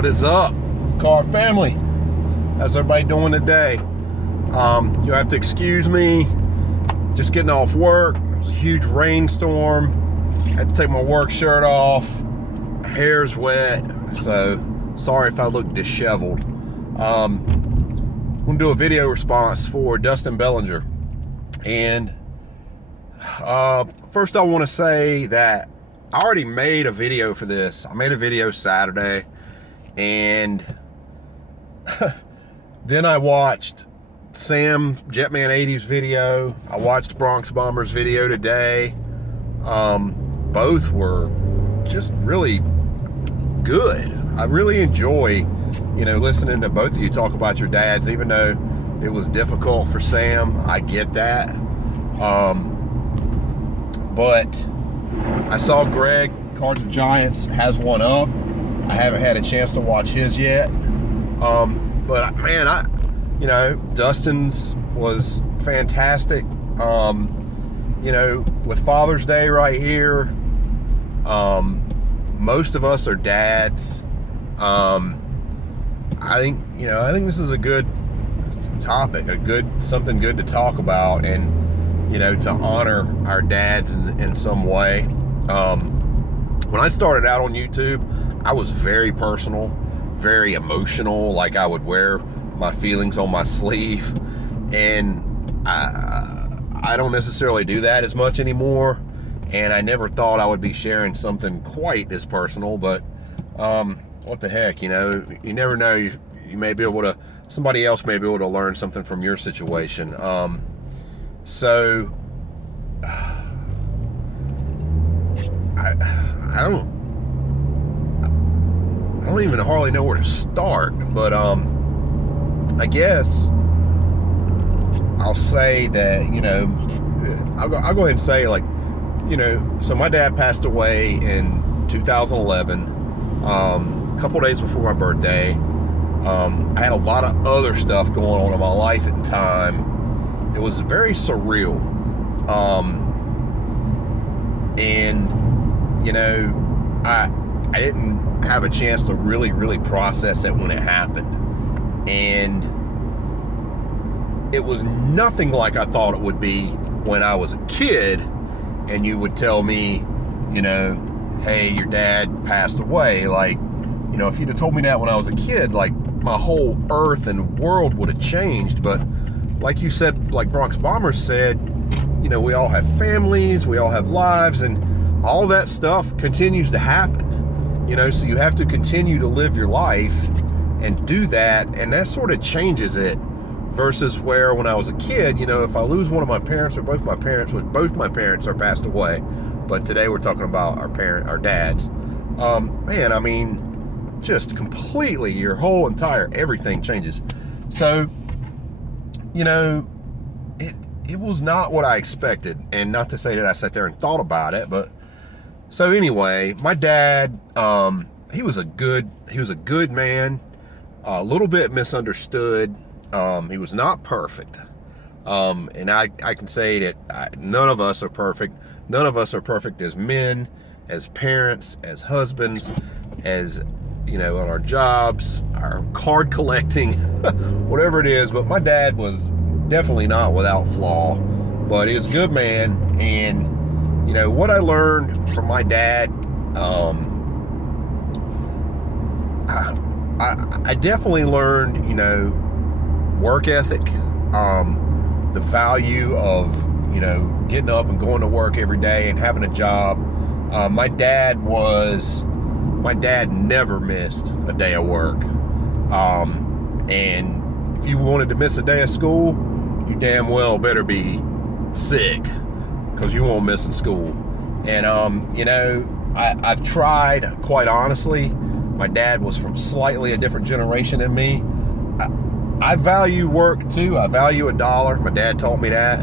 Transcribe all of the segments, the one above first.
What is up, car family? How's everybody doing today? You'll have to excuse me. Just getting off work. It was a huge rainstorm. Had to take my work shirt off. My hair's wet, so sorry if I look disheveled. I'm gonna do a video response for Dustin Bellinger, and first I want to say that I already made a video for this. I made a video Saturday, and then I watched Sam Jetman 80's video. I watched Bronx Bombers video today. Both were just really good. I really enjoy, listening to both of you talk about your dads, even though it was difficult for Sam. I get that. But I saw Greg, Cards of Giants, has one up. I haven't had a chance to watch his yet. But man, Dustin's was fantastic. With Father's Day right here, most of us are dads. I think this is a good topic, something good to talk about, and to honor our dads in some way. When I started out on YouTube, I was very personal, very emotional. Like, I would wear my feelings on my sleeve, and I don't necessarily do that as much anymore. And I never thought I would be sharing something quite as personal, but what the heck, you never know. You may be able to, somebody else may be able to learn something from your situation. So I don't even hardly know where to start, but I guess I'll say that, I'll go ahead and say, so my dad passed away in 2011, a couple days before my birthday. I had a lot of other stuff going on in my life at the time. It was very surreal. I didn't have a chance to really process it when it happened. And it was nothing like I thought it would be when I was a kid, and you would tell me, hey, your dad passed away. If you'd have told me that when I was a kid, my whole earth and world would have changed. But like you said, like Bronx Bombers said, we all have families, we all have lives, and all that stuff continues to happen. So you have to continue to live your life and do that, and that sort of changes it. Versus where when I was a kid, if I lose one of my parents or both my parents, which both my parents are passed away, but today we're talking about our dads. Just completely your whole entire everything changes. So, it was not what I expected, and not to say that I sat there and thought about it, but so anyway, my dad, he was a good man, a little bit misunderstood. He was not perfect. And I can say that none of us are perfect. None of us are perfect as men, as parents, as husbands, as, on our jobs, our card collecting, whatever it is. But my dad was definitely not without flaw, but he was a good man. And, what I learned from my dad, I definitely learned, work ethic, the value of, getting up and going to work every day and having a job. My dad never missed a day of work. And if you wanted to miss a day of school, you damn well better be sick, because you won't miss in school. And, I've tried, quite honestly. My dad was from slightly a different generation than me. I value work too. I value $1. My dad taught me that,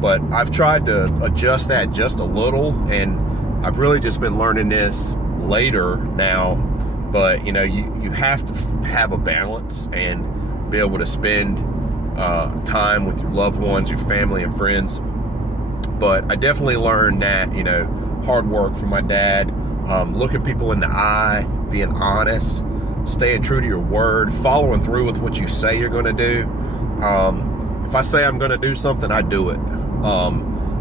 but I've tried to adjust that just a little, and I've really just been learning this later now. But you have to have a balance and be able to spend time with your loved ones, your family and friends. But I definitely learned that, hard work from my dad, looking people in the eye, being honest, staying true to your word, following through with what you say you're going to do. If I say I'm going to do something, I do it.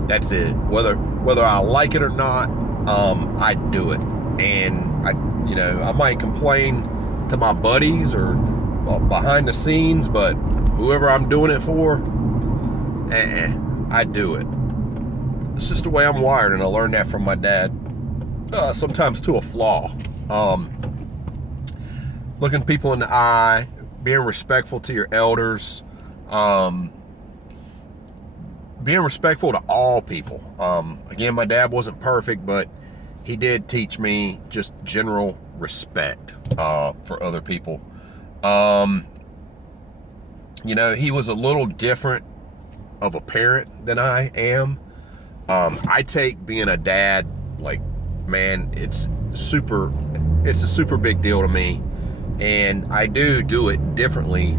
That's it. Whether I like it or not, I do it. And I might complain to my buddies or behind the scenes, but whoever I'm doing it for, I do it. It's just the way I'm wired, and I learned that from my dad. Sometimes to a flaw. Looking people in the eye, being respectful to your elders, being respectful to all people. Again, my dad wasn't perfect, but he did teach me just general respect for other people. He was a little different of a parent than I am. I take being a dad, like, man, it's a super big deal to me. And I do it differently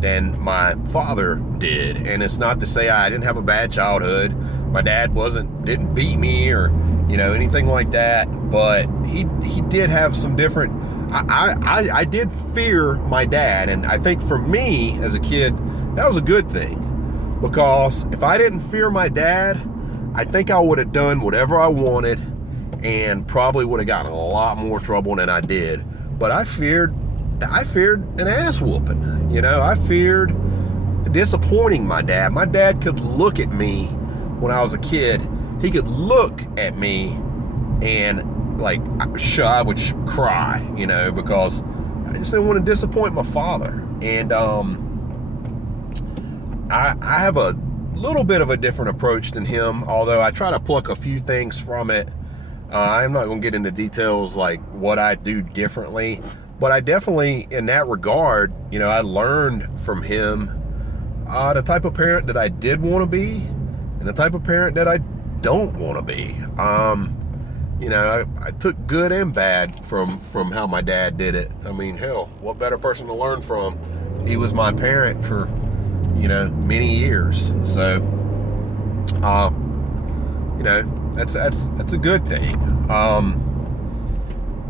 than my father did. And it's not to say I didn't have a bad childhood. My dad didn't beat me or, anything like that. But he did have some different, I did fear my dad. And I think for me as a kid, that was a good thing. Because if I didn't fear my dad, I think I would have done whatever I wanted and probably would have gotten in a lot more trouble than I did. But I feared an ass whooping. I feared disappointing my dad. My dad could look at me when I was a kid. He could look at me and I would cry, because I just didn't want to disappoint my father. And I have a little bit of a different approach than him, although I try to pluck a few things from it. I'm not going to get into details like what I do differently, but I definitely, in that regard, I learned from him the type of parent that I did want to be and the type of parent that I don't want to be. I took good and bad from how my dad did it. I mean, hell, what better person to learn from? He was my parent for, many years. So, that's a good thing.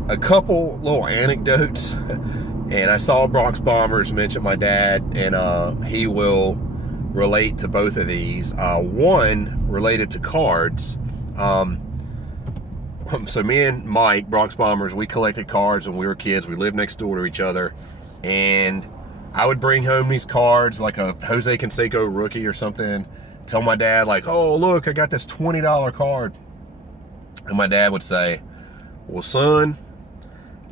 A couple little anecdotes, and I saw Bronx Bombers mention my dad, and he will relate to both of these. One related to cards. So me and Mike, Bronx Bombers, we collected cards when we were kids. We lived next door to each other, and I would bring home these cards, like a Jose Canseco rookie or something, tell my dad, like, oh, look, I got this $20 card. And my dad would say, well, son,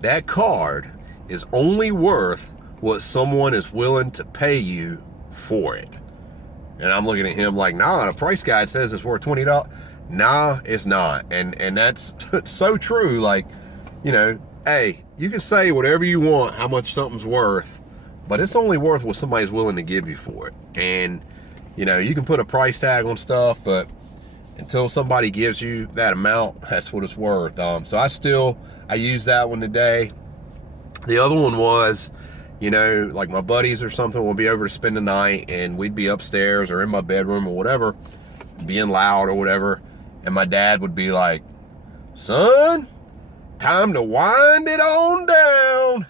that card is only worth what someone is willing to pay you for it. And I'm looking at him like, nah, the price guide says it's worth $20. Nah, it's not. And that's so true. Like, hey, you can say whatever you want, how much something's worth, but it's only worth what somebody's willing to give you for it. And, you can put a price tag on stuff, but until somebody gives you that amount, that's what it's worth. So I use that one today. The other one was, like my buddies or something will be over to spend the night, and we'd be upstairs or in my bedroom or whatever, being loud or whatever. And my dad would be like, son, time to wind it on down.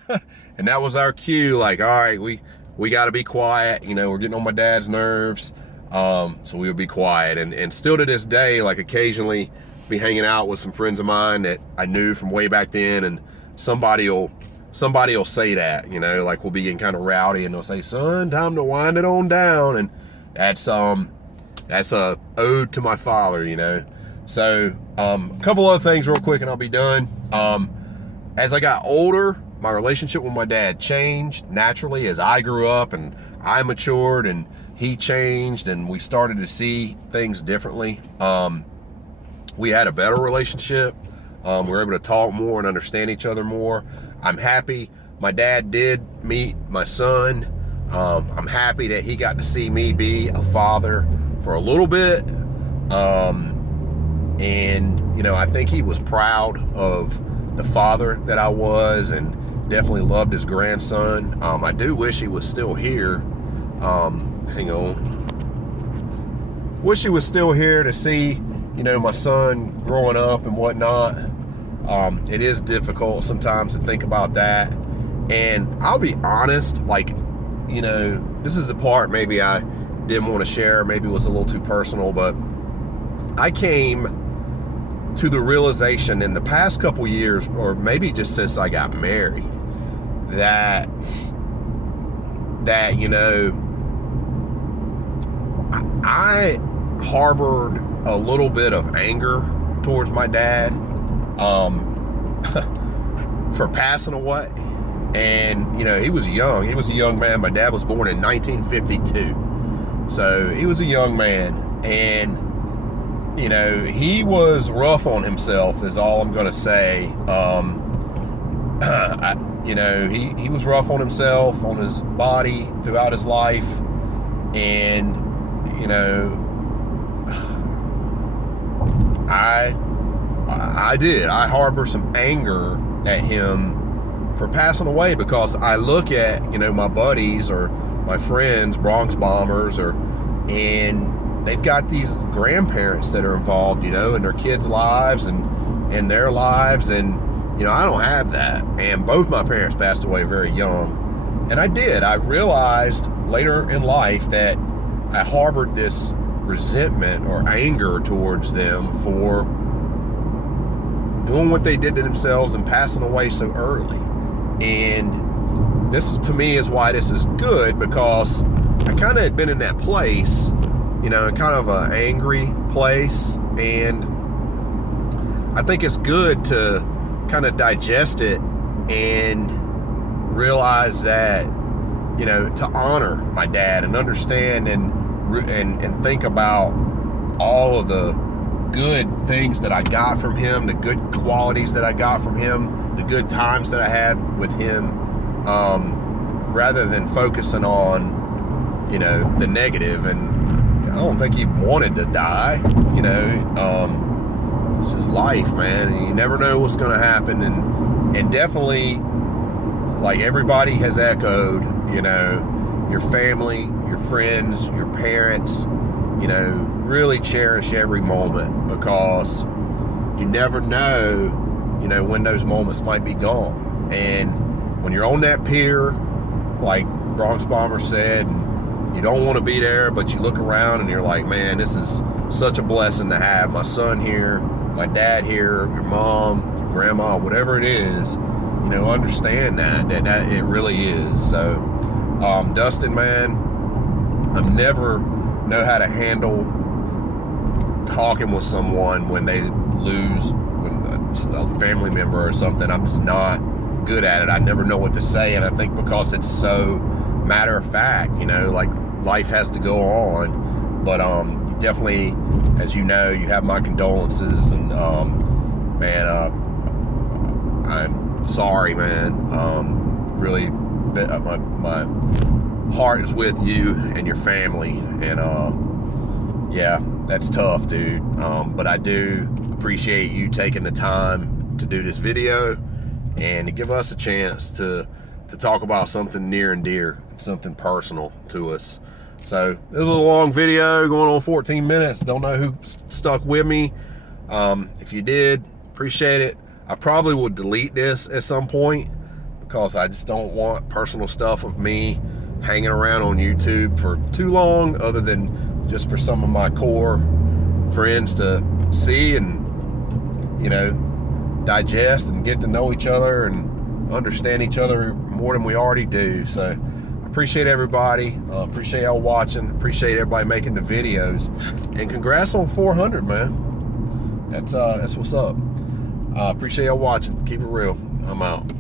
And that was our cue. Like, all right, we got to be quiet. We're getting on my dad's nerves. So we would be quiet. And still to this day, like occasionally be hanging out with some friends of mine that I knew from way back then, and somebody will say that, like we'll be getting kind of rowdy, and they'll say, son, time to wind it on down. And that's a ode to my father, So, a couple other things real quick and I'll be done. As I got older, my relationship with my dad changed naturally as I grew up and I matured and he changed and we started to see things differently. We had a better relationship. We were able to talk more and understand each other more. I'm happy my dad did meet my son. I'm happy that he got to see me be a father for a little bit. And, I think he was proud of the father that I was and definitely loved his grandson. I do wish he was still here. Hang on. Wish he was still here to see, my son growing up and whatnot. It is difficult sometimes to think about that. And I'll be honest, like, you know, this is the part maybe I didn't want to share, maybe it was a little too personal, but I came to the realization in the past couple years, or maybe just since I got married, that you know, I harbored a little bit of anger towards my dad for passing away. And, you know, he was young. He was a young man. My dad was born in 1952. So he was a young man. And, you know, he was rough on himself is all I'm going to say. You know, he was rough on himself, on his body throughout his life. And, you know, I harbor some anger at him for passing away, because I look at, you know, my buddies or my friends, Bronx Bombers, and they've got these grandparents that are involved, you know, in their kids' lives and in their lives. And, you know, I don't have that. And both my parents passed away very young. And I realized later in life that I harbored this resentment or anger towards them for doing what they did to themselves and passing away so early. And this, to me, is why this is good, because I kind of had been in that place, you know, in kind of an angry place. And I think it's good to kind of digest it and realize that, you know, to honor my dad and understand and think about all of the good things that I got from him, the good qualities that I got from him, the good times that I had with him, rather than focusing on, you know, the negative. And I don't think he wanted to die, you know. It's just life, man. You never know what's going to happen. And definitely, like everybody has echoed, you know, your family, your friends, your parents, you know, really cherish every moment, because you never know, you know, when those moments might be gone. And when you're on that pier, like Bronx Bomber said, and you don't want to be there, but you look around and you're like, man, this is such a blessing to have my son here, my dad here, your mom, your grandma, whatever it is, you know, understand that it really is. So, Dustin, man, I never know how to handle talking with someone when they lose a family member or something. I'm just not good at it. I never know what to say, and I think because it's so matter of fact, you know, like life has to go on. But you definitely, as you know, you have my condolences, and man, I'm sorry, man. Really, my heart is with you and your family, and yeah, that's tough, dude. But I do appreciate you taking the time to do this video and to give us a chance to talk about something near and dear, something personal to us. So this was a long video, going on 14 minutes. Don't know who stuck with me. If you did, appreciate it. I probably will delete this at some point, because I just don't want personal stuff of me hanging around on YouTube for too long, other than just for some of my core friends to see and, you know, digest and get to know each other and understand each other more than we already do. So I appreciate everybody. Appreciate y'all watching. Appreciate everybody making the videos. And congrats on 400, man. That's what's up. Appreciate y'all watching. Keep it real. I'm out.